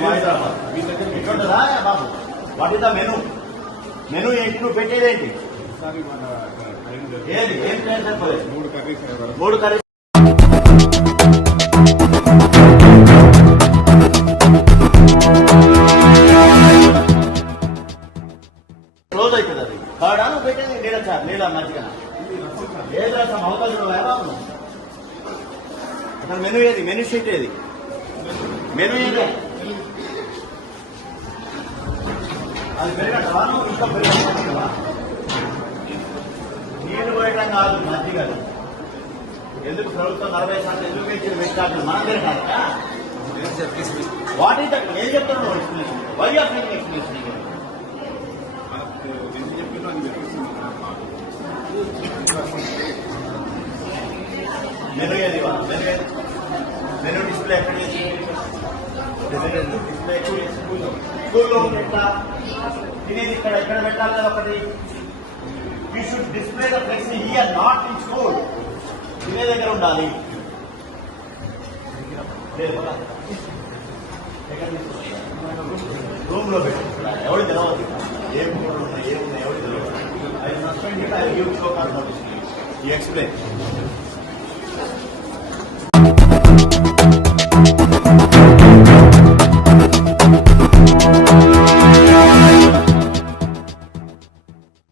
ఎట్లుంటుందా Babu what is the menu menu ఏంటి నువ్వు పెట్టేదేంటి ఒకసారి ఏది ఏం ప్లాన్ సరిపోలేదు మూడు కర్రీస్ మూడు క్లోజ్ అది కాడా నువ్వు పెట్టేది నీళ్ళ సార్ నీళ్ళ ఏది రసం అసలు ఏది షీట్ ఏది మెను ఏది అది పెరిగట్టవా నువ్వు ఇంకా పెరిగట్టవా నీళ్లు పోయటం కాదు మజ్జిగ అది. ఎందుకు ప్రభుత్వం నలభై శాతం ఎందుకు పెంచిన పెట్టాలి మనం తిరగాక వాట్ ఈస్ దట్ ఏం చెప్తున్నావు explanation why are making explanation మనకు ఎన్ని చెప్పినా అది మీరు మాకు. మెనూ ఏది ఇవాళ? మెనూ ఏది మెనూ డిస్ప్లే ఎక్కడ చేసి డిస్ప్లే స్కూల్లో స్కూల్లో పెట్టా ఇక్కడ ఎక్కడ పెట్టాలి కదా ఒకటి you should display the flexi here not in school ఇదే దగ్గర ఉండాలి రూమ్లో పెట్టు ఎవరు తెలవదు ఏ ఫోటోలు ఉన్నాయి ఏమున్నాయి ఎవరు తెలవదు I suspend I give explain